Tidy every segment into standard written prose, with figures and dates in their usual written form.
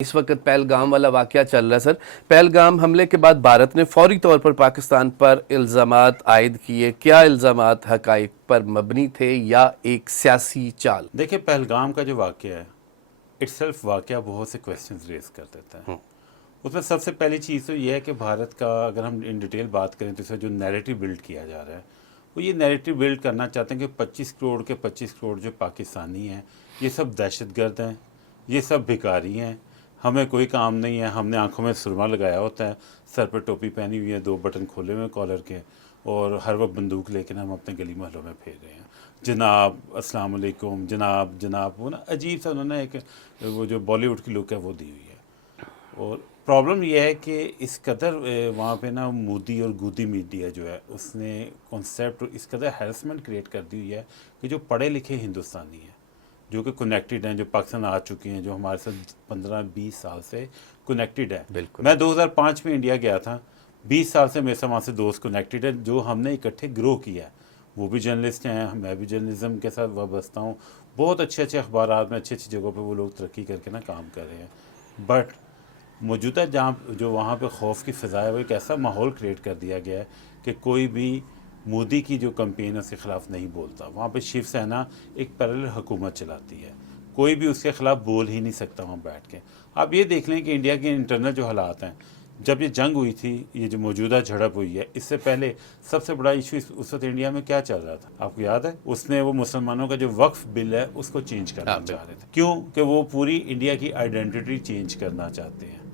इस वक्त पहलगाम वाला वाकया चल रहा है सर। पहलगाम हमले के बाद भारत ने फौरी तौर पर पाकिस्तान पर इल्ज़ामात आयद किए। क्या इल्ज़ामात हक़ाइक़ पर मबनी थे या एक सियासी चाल? देखिए, पहलगाम का जो वाक़या है इटसेल्फ वाक़या बहुत से क्वेश्चंस रेज कर देता है। उसमें सबसे पहली चीज़ तो ये है कि भारत का, अगर हम इन डिटेल बात करें तो इसमें जो नैरेटिव बिल्ड किया जा रहा है वो ये नैरेटिव बिल्ड करना चाहते हैं कि 25 करोड़ के 25 करोड़ जो पाकिस्तानी हैं ये सब दहशतगर्द हैं, ये सब भिखारी हैं, हमें कोई काम नहीं है, हमने आंखों में सुरमा लगाया होता है, सर पर टोपी पहनी हुई है, 2 बटन खोले हुए कॉलर के, और हर वक्त बंदूक लेकर हम अपने गली मोहल्लों में फेर रहे हैं, जनाब अस्सलाम वालेकुम, जनाब जनाब। वो ना अजीब सा उन्होंने एक वो जो बॉलीवुड की लुक है वो दी हुई है। और प्रॉब्लम यह है कि इस कदर वहाँ पे ना मोदी और गोदी मीडिया जो है उसने कॉन्सेप्ट इस कदर हैरेसमेंट क्रिएट कर दी हुई है कि जो पढ़े लिखे हिंदुस्तानी हैं, जो कि कनेक्टेड हैं, जो पाकिस्तान आ चुके हैं, जो हमारे साथ 15-20 साल से कनेक्टेड है। मैं 2005 में इंडिया गया था, 20 साल से मेरे से वहाँ से दोस्त कनेक्टेड है, जो हमने इकट्ठे ग्रो किया है। वो भी जर्नलिस्ट हैं, मैं भी जर्नलिज्म के साथ वाबस्ता हूँ। बहुत अच्छे अच्छे अखबार में अच्छी अच्छी जगहों पर वो लोग तरक्की करके ना काम कर रहे हैं। बट मौजूदा जहाँ जो वहाँ पे खौफ की फ़िज़ा है वो एक ऐसा माहौल क्रिएट कर दिया गया है कि कोई भी मोदी की जो कैंपेन है उसके ख़िलाफ़ नहीं बोलता। वहाँ पे शिवसेना एक पैरेलल हुकूमत चलाती है, कोई भी उसके ख़िलाफ़ बोल ही नहीं सकता वहाँ बैठ के। आप ये देख लें कि इंडिया के इंटरनल जो हालात हैं, जब ये जंग हुई थी, ये जो मौजूदा झड़प हुई है, इससे पहले सबसे बड़ा इशू उस वक्त इंडिया में क्या चल रहा था आपको याद है? उसने वो मुसलमानों का जो वक्फ बिल है उसको चेंज करना चाह रहे थे। क्यों? कि वो पूरी इंडिया की आइडेंटिटी चेंज करना चाहते हैं।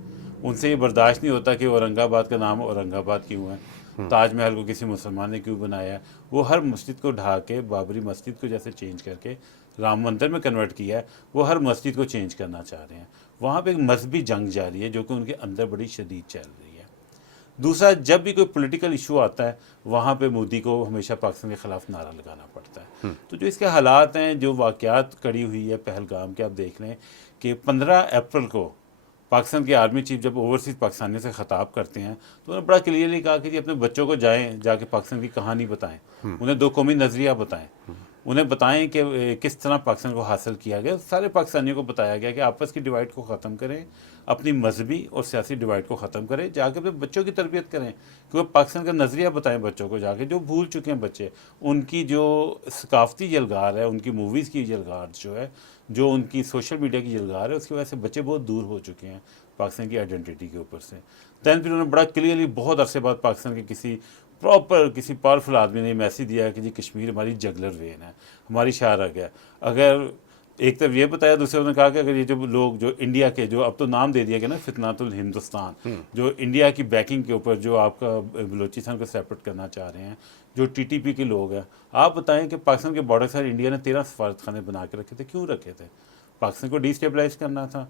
उनसे ये बर्दाश्त नहीं होता कि औरंगाबाद का नाम औरंगाबाद क्यों है, ताजमहल को किसी मुसलमान ने क्यों बनाया है। वो हर मस्जिद को ढा के बाबरी मस्जिद को जैसे चेंज करके राम मंदिर में कन्वर्ट किया है, वो हर मस्जिद को चेंज करना चाह रहे हैं। वहाँ पे एक मजहबी जंग जारी है जो कि उनके अंदर बड़ी शदीद चल रही है। दूसरा, जब भी कोई पॉलिटिकल इशू आता है वहाँ पे मोदी को हमेशा पाकिस्तान के ख़िलाफ़ नारा लगाना पड़ता है। तो जो इसके हालात हैं, जो वाक़यात कड़ी हुई है पहलगाम के, आप देख लें कि 15 अप्रैल को पाकिस्तान के आर्मी चीफ जब ओवरसीज़ पाकिस्तानियों से ख़ताब करते हैं तो उन्होंने बड़ा क्लियरली कहा कि जी अपने बच्चों को जाके पाकिस्तान की कहानी बताएं, उन्हें 2 कौमी नज़रिया बताएं, उन्हें बताएं कि किस तरह पाकिस्तान को हासिल किया गया। सारे पाकिस्तानियों को बताया गया कि आपस की डिवाइड को ख़त्म करें, अपनी मजहबी और सियासी डिवाइड को ख़त्म करें, जाके अपने बच्चों की तरबियत करें, क्योंकि पाकिस्तान का नज़रिया बताएं बच्चों को जाके, जो भूल चुके हैं बच्चे। उनकी जो सकाफती जलगार है, उनकी मूवीज़ की जलगार जो है, जो उनकी सोशल मीडिया की जलगार है, उसकी वजह से बच्चे बहुत दूर हो चुके हैं पाकिस्तान की आइडेंटिटी के ऊपर से। दैन फिर उन्होंने बड़ा क्लियरली बहुत अरसे बाद पाकिस्तान के किसी पावरफुल आदमी ने मैसेज दिया कि जी कश्मीर हमारी जगलर वेन है, हमारी शाहरग है। अगर एक तरफ ये बताया, दूसरे उन्होंने कहा कि अगर ये जो लोग जो इंडिया के, जो अब तो नाम दे दिया गया ना फितनातुल हिंदुस्तान, जो इंडिया की बैकिंग के ऊपर जो आपका बलूचिस्तान को सेपरेट करना चाह रहे हैं, जो टीटीपी के लोग हैं, आप बताएं कि पाकिस्तान के बॉर्डर से इंडिया ने 13 सफारत खाने बना के रखे थे। क्यों रखे थे? पाकिस्तान को डिस्टेबलाइज करना था।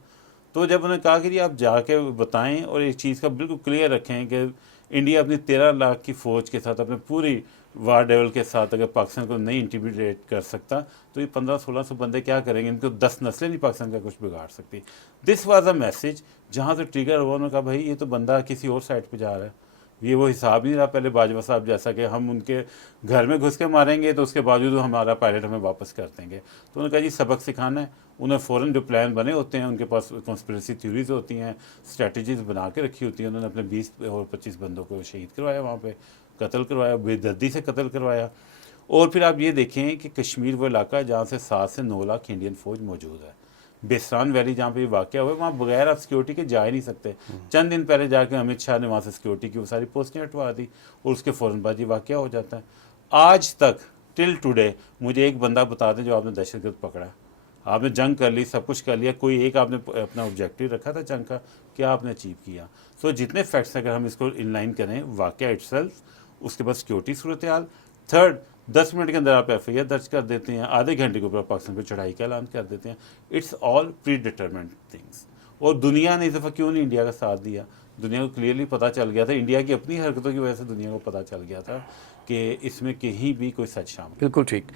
तो जब उन्होंने कहा कि जी आप जाके बताएं और एक चीज़ का बिल्कुल क्लियर रखें कि इंडिया अपनी 13 लाख की फ़ौज के साथ, अपने पूरी वार लेवल के साथ अगर पाकिस्तान को नहीं इंटिमिडेट कर सकता तो ये 1500-1600 बंदे क्या करेंगे? इनको 10 नस्लें नहीं पाकिस्तान का कुछ बिगाड़ सकती। दिस वाज अ मैसेज जहाँ से ट्रिगर हुआ। उन्होंने कहा भाई ये तो बंदा किसी और साइड पे जा रहा है, ये वो हिसाब नहीं रहा पहले बाजवा साहब जैसा कि हम उनके घर में घुस के मारेंगे तो उसके बावजूद हमारा पायलट हमें वापस कर देंगे। तो उन्होंने कहा जी सबक सिखाना है। उन्हें फ़ौरन जो प्लान बने होते हैं, उनके पास कॉन्स्पिरेसी थ्योरीज होती हैं, स्ट्रेटजीज बना के रखी होती हैं। उन्होंने अपने 20 और 25 बंदों को शहीद करवाया, वहाँ पे कत्ल करवाया, बेदर्दी से कत्ल करवाया। और फिर आप ये देखें कि कश्मीर वो इलाका है जहाँ से 7 से 9 लाख इंडियन फ़ौज मौजूद है। बेस्तान वैली जहाँ पे वाक़या हुआ है वहाँ बगैर आप सिक्योरिटी के जा ही नहीं सकते। चंद दिन पहले जाके अमित शाह ने वहाँ से सिक्योरिटी की वो सारी पोस्टें हटवा दी और उसके फ़ौरन बाद ये वाक़या हो जाता है। आज तक टिल टुडे मुझे एक बंदा बता दें जो आपने दहशतगर्द पकड़ा। आपने जंग कर ली, सब कुछ कर लिया, कोई एक आपने अपना ऑब्जेक्टिव रखा था जंग का, क्या आपने अचीव किया? सो जितने फैक्ट्स अगर हम इसको इनलाइन करें, वाक़या इटसेल्फ, उसके बाद सिक्योरिटी सूरत हाल, थर्ड 10 मिनट के अंदर आप FIR दर्ज कर देते हैं, आधे घंटे के ऊपर पाकिस्तान पर चढ़ाई का ऐलान कर देते हैं। It's all pre determent things. और दुनिया ने इस दफ़ा क्यों नहीं इंडिया का साथ दिया? दुनिया को क्लियरली पता चल गया था, इंडिया की अपनी हरकतों की वजह से दुनिया को पता चल गया था कि इसमें कहीं भी कोई सच शामिल। बिल्कुल ठीक।